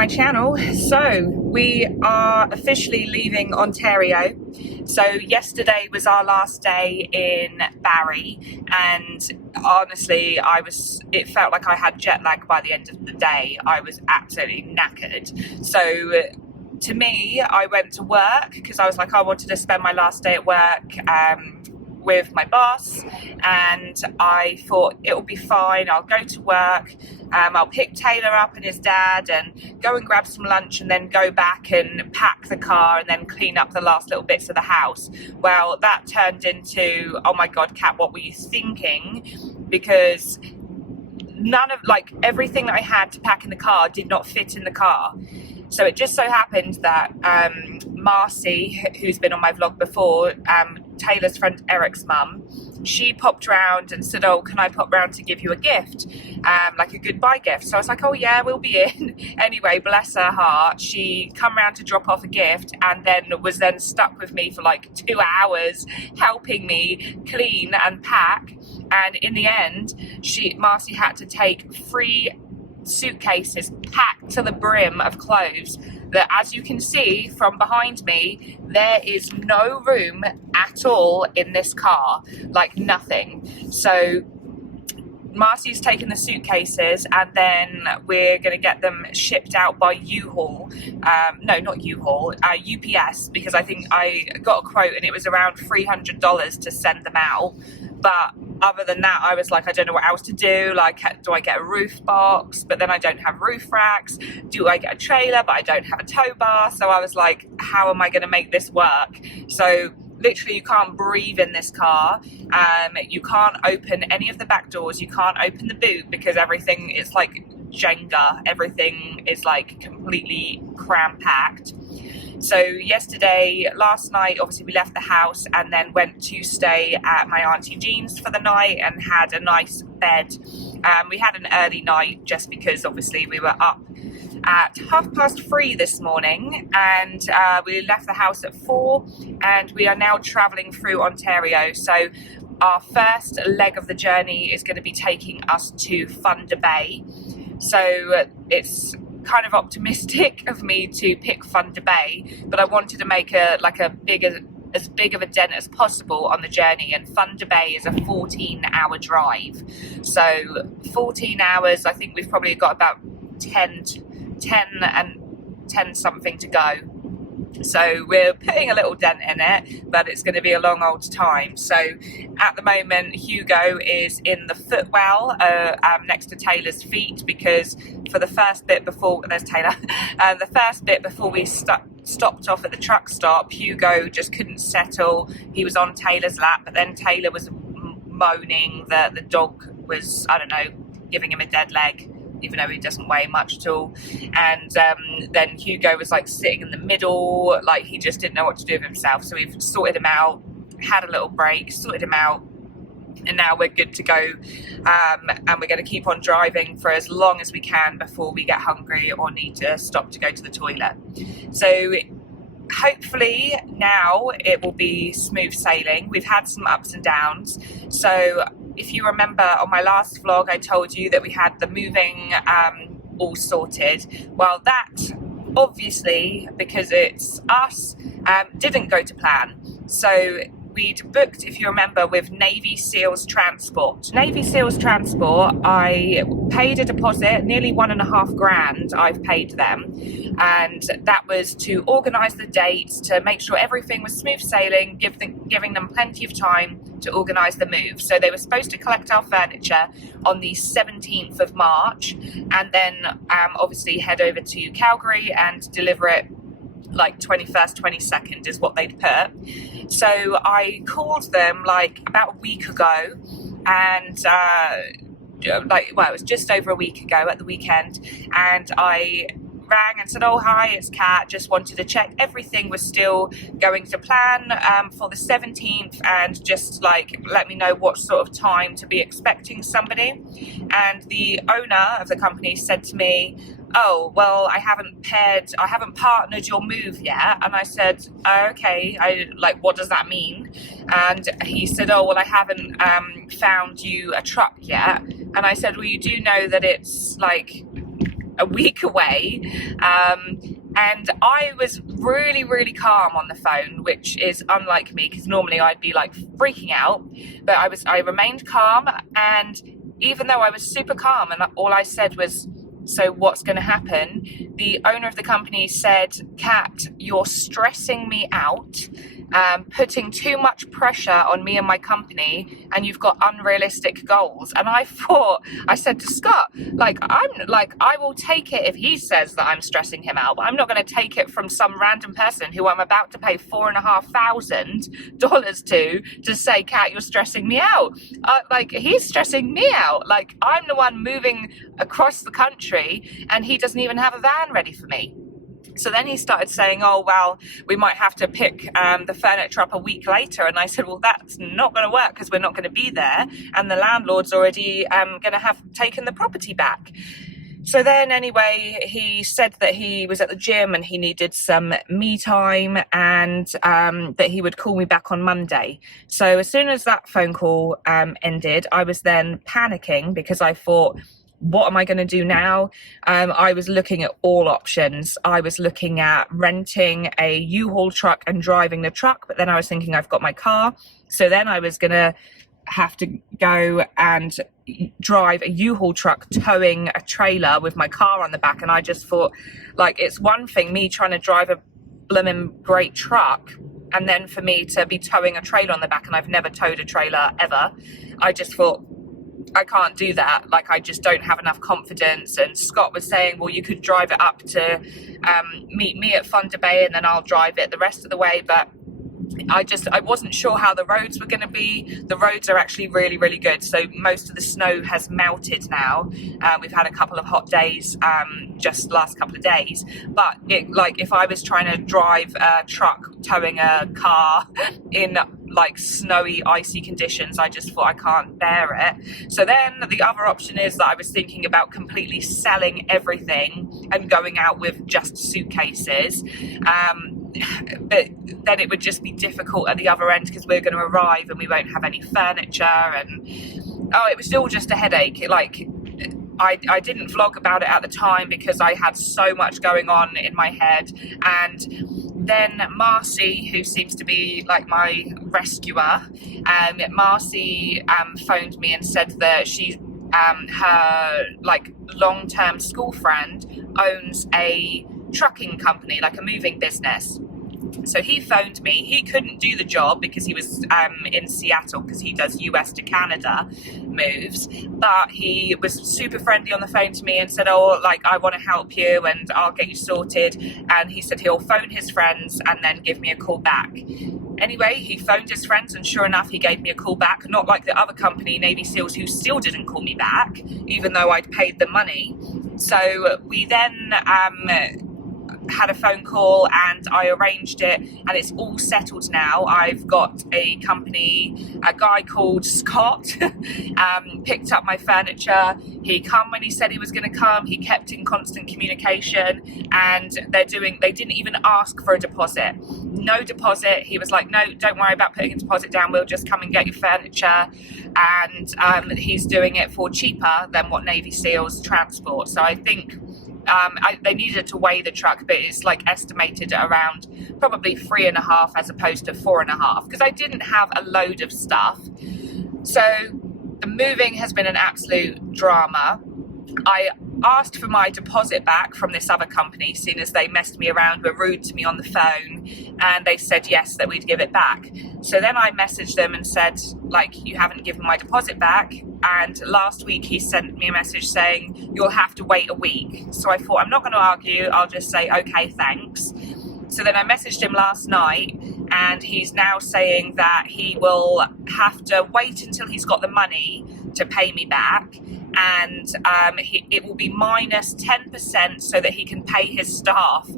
my channel. So we are officially leaving Ontario. So yesterday was our last day in Barrie, and honestly it felt like I had jet lag by the end of the day. I was absolutely knackered. So to me, I went to work because I was like, I wanted to spend my last day at work with my boss, and I thought it'll be fine. I'll go to work, I'll pick Taylor up and his dad and go and grab some lunch and then go back and pack the car and then clean up the last little bits of the house. Well, that turned into, oh my God, Kat, what were you thinking? Because everything that I had to pack in the car did not fit in the car. So it just so happened that Marcy, who's been on my vlog before, Taylor's friend Eric's mum, she popped round and said, oh, can I pop round to give you a gift, like a goodbye gift? So I was like, oh yeah, we'll be in. Anyway, bless her heart, she come round to drop off a gift and then was stuck with me for like 2 hours helping me clean and pack. And in the end, Marcy had to take 3 suitcases packed to the brim of clothes that, as you can see from behind me, there is no room at all in this car, like nothing. So Marcy's taken the suitcases and then we're going to get them shipped out by U-Haul. No, not U-Haul, UPS, because I think I got a quote and it was around $300 to send them out. But other than that, I was like, I don't know what else to do. Like, do I get a roof box? But then I don't have roof racks. Do I get a trailer? But I don't have a tow bar. So I was like, how am I going to make this work? So literally, you can't breathe in this car. You can't open any of the back doors. You can't open the boot because everything is like Jenga. Everything is like completely cram-packed. So last night, obviously we left the house and then went to stay at my Auntie Jean's for the night and had a nice bed. We had an early night just because obviously we were up at 3:30 this morning, and we left the house at 4, and we are now travelling through Ontario. So our first leg of the journey is going to be taking us to Thunder Bay. So it's kind of optimistic of me to pick Thunder Bay, but I wanted to make as big of a dent as possible on the journey, and Thunder Bay is a 14-hour drive. So 14 hours, I think we've probably got about 10 something to go. So we're putting a little dent in it, but it's going to be a long old time. So at the moment, Hugo is in the footwell next to Taylor's feet, because for the first bit before, there's Taylor, the first bit before we stopped off at the truck stop, Hugo just couldn't settle. He was on Taylor's lap, but then Taylor was moaning that the dog was, I don't know, giving him a dead leg, even though he doesn't weigh much at all. And then Hugo was like sitting in the middle, like he just didn't know what to do with himself. So we've sorted him out, had a little break, sorted him out, and now we're good to go. And we're going to keep on driving for as long as we can before we get hungry or need to stop to go to the toilet. So hopefully now it will be smooth sailing. We've had some ups and downs. So if you remember on my last vlog, I told you that we had the moving all sorted. Well, that obviously, because it's us, didn't go to plan. So we'd booked, if you remember, with Navy SEALs Transport. Navy SEALs Transport, I paid a deposit, nearly $1,500 I've paid them. And that was to organise the dates, to make sure everything was smooth sailing, giving them plenty of time to organise the move. So they were supposed to collect our furniture on the 17th of March and then obviously head over to Calgary and deliver it like 21st, 22nd is what they'd put. So I called them like about a week ago, and it was just over a week ago at the weekend, and I rang and said, oh hi, it's Kat, just wanted to check everything was still going to plan for the 17th, and just like let me know what sort of time to be expecting somebody. And the owner of the company said to me, oh, well, I haven't partnered your move yet. And I said, okay, what does that mean? And he said, oh, well, I haven't found you a truck yet. And I said, well, you do know that it's like a week away. And I was really, really calm on the phone, which is unlike me, because normally I'd be like freaking out. But I remained calm, and even though I was super calm and all I said was, "So what's going to happen?" The owner of the company said, "Kat, you're stressing me out, putting too much pressure on me and my company, and you've got unrealistic goals." And I said to Scott, I will take it if he says that I'm stressing him out, but I'm not going to take it from some random person who I'm about to pay $4,500 to say, "Kat, you're stressing me out." He's stressing me out. Like, I'm the one moving across the country, and he doesn't even have a van ready for me. So then he started saying, "Oh, well, we might have to pick the furniture up a week later." And I said, "Well, that's not going to work, because we're not going to be there, and the landlord's already going to have taken the property back." So then anyway, he said that he was at the gym and he needed some me time, and that he would call me back on Monday. So as soon as that phone call ended, I was then panicking, because I thought, what am I going to do now? I was looking at all options. I was looking at renting a U-Haul truck and driving the truck, but then I was thinking, I've got my car. So then I was going to have to go and drive a U-Haul truck towing a trailer with my car on the back. And I just thought, like, it's one thing me trying to drive a blooming great truck, and then for me to be towing a trailer on the back, and I've never towed a trailer ever. I just thought, I can't do that. Like, I just don't have enough confidence. And Scott was saying, well, you could drive it up to meet me at Thunder Bay, and then I'll drive it the rest of the way. But I wasn't sure how the roads were going to be. The roads are actually really, really good. So most of the snow has melted now. We've had a couple of hot days just last couple of days. But if I was trying to drive a truck towing a car in like snowy, icy conditions, I just thought, I can't bear it. So then the other option is that I was thinking about completely selling everything and going out with just suitcases. But then it would just be difficult at the other end, because we're going to arrive and we won't have any furniture, and it was all just a headache. Like, I didn't vlog about it at the time because I had so much going on in my head. And then Marcy, who seems to be like my rescuer, Marcy phoned me and said that her like long-term school friend owns a trucking company, like a moving business. So he phoned me. He couldn't do the job because he was in Seattle, because he does US to Canada moves, but he was super friendly on the phone to me and said, "Oh, like, I want to help you and I'll get you sorted." And he said he'll phone his friends and then give me a call back. Anyway, he phoned his friends, and sure enough, he gave me a call back. Not like the other company, Navy SEALs, who still didn't call me back, even though I'd paid the money. So we then had a phone call, and I arranged it, and it's all settled now. I've got a guy called Scott picked up my furniture. He come when he said he was going to come. He kept in constant communication, and they didn't even ask for a deposit. No deposit. He was like, "No, don't worry about putting a deposit down. We'll just come and get your furniture." And he's doing it for cheaper than what Navy SEALs transport. So I think they needed to weigh the truck, but it's like estimated at around probably 3.5 as opposed to 4.5, because I didn't have a load of stuff. So the moving has been an absolute drama. I asked for my deposit back from this other company, seeing as they messed me around, were rude to me on the phone, and they said yes, that we'd give it back. So then I messaged them and said, like, "You haven't given my deposit back." And last week he sent me a message saying, "You'll have to wait a week." So I thought, I'm not going to argue, I'll just say, "Okay, thanks." So then I messaged him last night, and he's now saying that he will have to wait until he's got the money to pay me back, and it will be minus 10% so that he can pay his staff.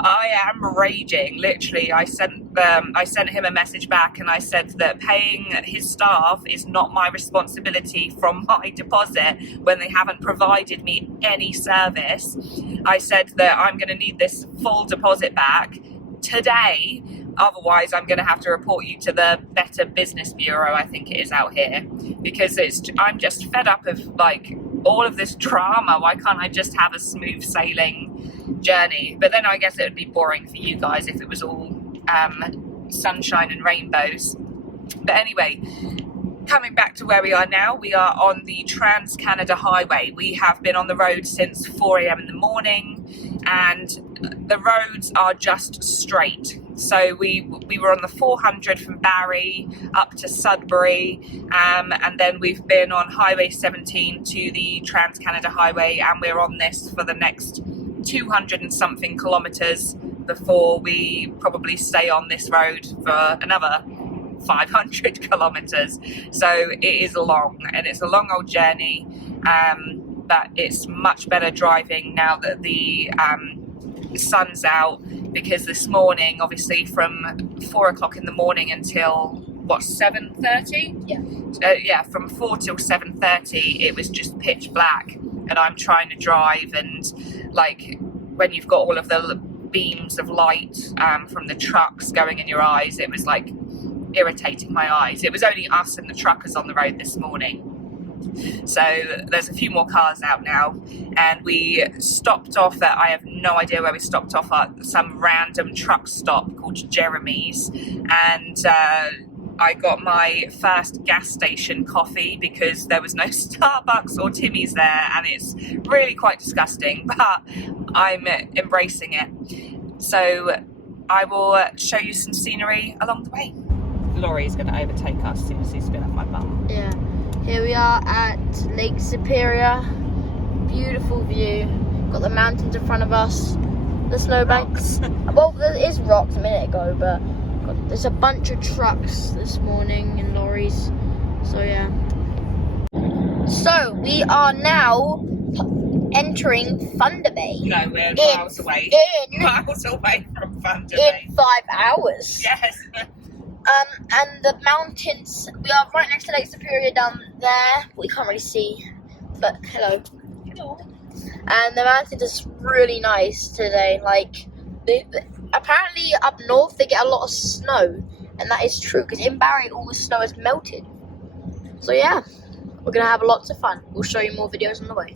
I am raging, literally. I sent him a message back, and I said that paying his staff is not my responsibility from my deposit when they haven't provided me any service. I said that I'm going to need this full deposit back today, otherwise I'm going to have to report you to the Better Business Bureau, I think it is out here, because I'm just fed up of like all of this drama? Why can't I just have a smooth sailing journey? But then I guess it would be boring for you guys if it was all sunshine and rainbows. But anyway, coming back to where we are now, we are on the Trans-Canada Highway. We have been on the road since 4 a.m. in the morning, and the roads are just straight. So we were on the 400 from Barrie up to Sudbury, and then we've been on Highway 17 to the Trans-Canada Highway, and we're on this for the next 200 and something kilometres before we probably stay on this road for another 500 kilometres. So it is long, and it's a long old journey, but it's much better driving now that the sun's out, because this morning, obviously from 4 o'clock in the morning until what, 7:30? Yeah, from 4 till 7:30 it was just pitch black, and I'm trying to drive, and like when you've got all of the beams of light from the trucks going in your eyes, it was like irritating my eyes. It was only us and the truckers on the road this morning. So there's a few more cars out now, and we stopped off at, I have no idea where we stopped off at, some random truck stop called Jeremy's, and I got my first gas station coffee because there was no Starbucks or Timmy's there, and it's really quite disgusting, but I'm embracing it. So I will show you some scenery along the way. Laurie's going to overtake us as soon as he's been up my bum. Yeah. Here we are at Lake Superior. Beautiful view. Got the mountains in front of us. The snowbanks. Well, there is rocks a minute ago, but there's a bunch of trucks this morning and lorries. So yeah. So we are now entering Thunder Bay. No, we're miles away. Miles away from Thunder Bay. In 5 hours. Yes. And the mountains, we are right next to Lake Superior down there. We can't really see, but hello. Hello. And the mountains is really nice today. Like, apparently up north they get a lot of snow, and that is true, because in Barrie all the snow is melted. So yeah, we're going to have lots of fun. We'll show you more videos on the way.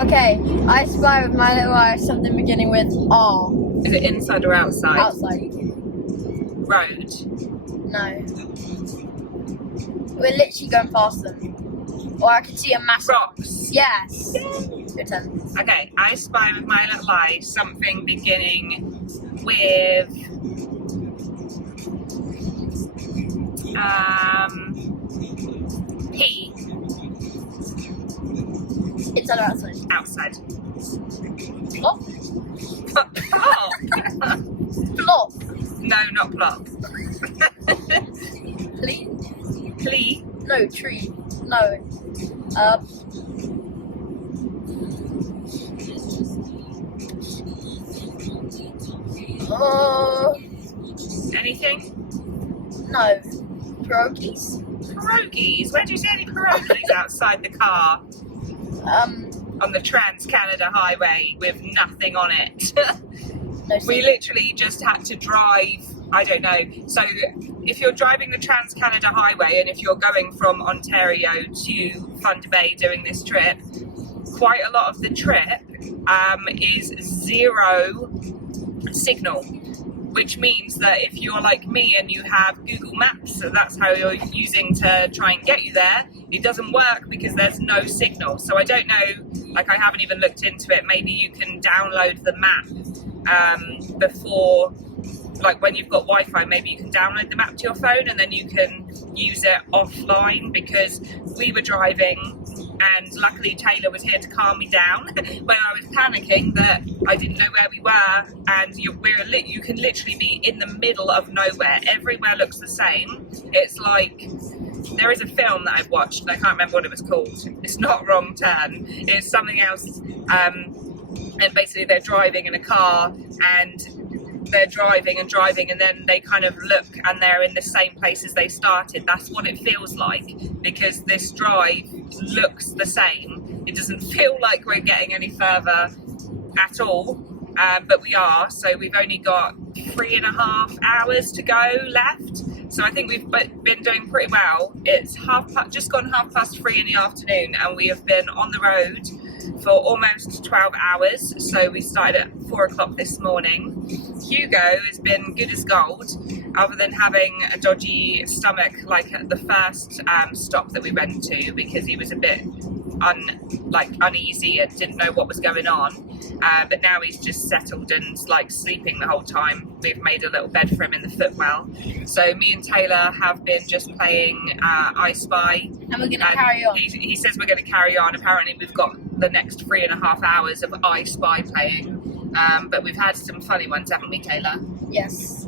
Okay, I spy with my little eye something beginning with R. Is it inside or outside? Outside. Road? No. We're literally going past them. Or I can see a massive... Rocks? Yes. Good turn. Okay, I spy with my little eye something beginning with... P. Inside or outside? Outside. Plop? Plop? Plop. No, not plop. Plea? Plea? No, tree. No. Anything? No. Pierogies? Pierogies? Where do you see any pierogies outside the car? On the Trans-Canada Highway with nothing on it. No, we literally just had to drive, I don't know. So if you're driving the Trans-Canada Highway, and if you're going from Ontario to Thunder Bay doing this trip, quite a lot of the trip is zero signal, which means that if you're like me and you have Google Maps, so that's how you're using to try and get you there, it doesn't work because there's no signal. So I don't know, like I haven't even looked into it. Maybe you can download the map before, like when you've got Wi-Fi, maybe you can download the map to your phone and then you can use it offline, because we were driving and luckily Taylor was here to calm me down when I was panicking that I didn't know where we were, and you can literally be in the middle of nowhere. Everywhere looks the same. It's like, there is a film that I've watched and I can't remember what it was called. It's not Wrong Turn, it's something else, and basically they're driving in a car and they're driving and then they kind of look and they're in the same place as they started. That's what it feels like, because this drive looks the same. It doesn't feel like we're getting any further at all, but we are. So we've only got 3.5 hours to go left. So I think we've been doing pretty well. It's just gone 3:30 in the afternoon, and we have been on the road for almost 12 hours. So we started at 4 o'clock this morning. Hugo has been good as gold, other than having a dodgy stomach like at the first stop that we went to, because he was a bit uneasy and didn't know what was going on. But now he's just settled and like sleeping the whole time. We've made a little bed for him in the footwell. So me and Taylor have been just playing I Spy. And we're going to carry on. He says we're going to carry on. Apparently we've got the next 3.5 hours of I Spy playing. But we've had some funny ones, haven't we, Taylor? Yes.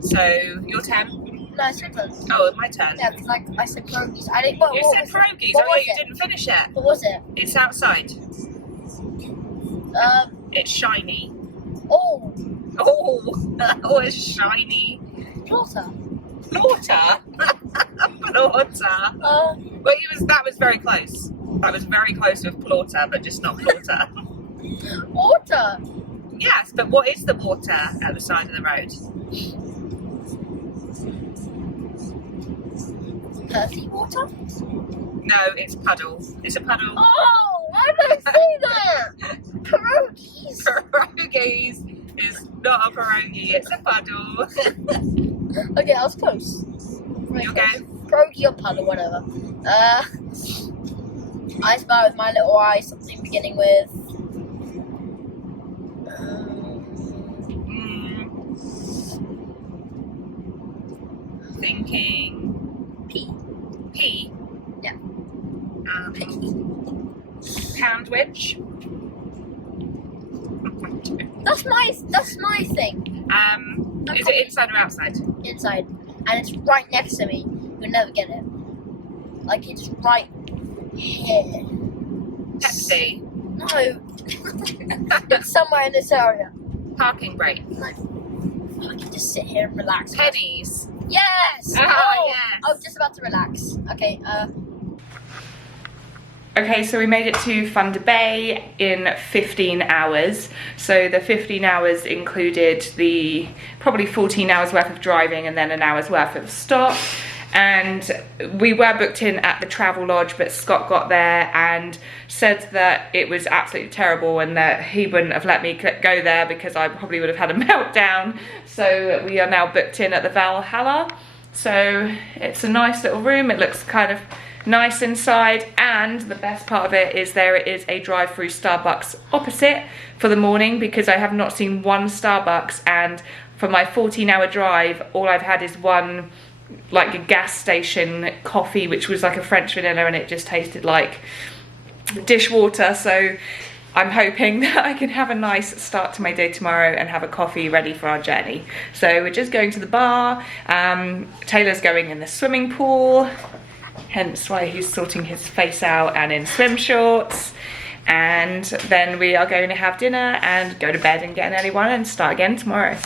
So, your turn? No, I said that. Oh, my turn. Yeah, because like I said pierogies. I didn't. You said pierogies. Oh, yeah, you didn't finish it. What was it? It's outside. It's shiny. Oh. Oh, oh, it's shiny. Plorter. Plorter? Plorter. Well, that was very close. That was very close with plorter, but just not plorter. Water. Yes, but what is the water at the side of the road? Percy water? No, it's puddle. It's a puddle. Oh, why did I say that? Pierogies. Pierogies is not a pierogi, it's a puddle. Okay, I was close. You okay? Pierogi or puddle, whatever. I Spy with my little eye, something beginning with. Thinking. P. P? Yeah. Poundwich? That's my thing. Is it inside or outside? Inside. And it's right next to me. You'll never get it. Like, it's right here. Pepsi? No. It's somewhere in this area. Parking brake? No. I can just sit here and relax. Pennies? Yes! Oh, yes. I was just about to relax. Okay, Okay, so we made it to Thunder Bay in 15 hours. So the 15 hours included the probably 14 hours worth of driving and then an hour's worth of stop. And we were booked in at the Travel Lodge, but Scott got there and said that it was absolutely terrible and that he wouldn't have let me go there because I probably would have had a meltdown. So we are now booked in at the Valhalla. So it's a nice little room. It looks kind of nice inside, and the best part of it is there is a drive-through Starbucks opposite for the morning, because I have not seen one Starbucks, and for my 14-hour drive all I've had is one like a gas station coffee, which was like a French vanilla, and it just tasted like dishwater. So I'm hoping that I can have a nice start to my day tomorrow and have a coffee ready for our journey. So we're just going to the bar. Taylor's going in the swimming pool, hence why he's sorting his face out and in swim shorts. And then we are going to have dinner and go to bed and get an early one and start again tomorrow.